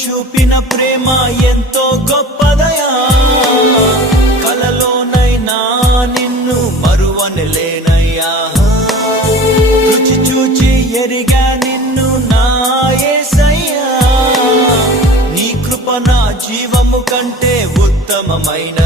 చూపిన ప్రేమ ఎంతో గొప్పదయా, కలలోనైనా నిన్ను మరువనలేనయ్యా. రుచి చూచి ఎరిగా నిన్ను నా యేసయ్యా, నీ కృప నా జీవము కంటే ఉత్తమమైన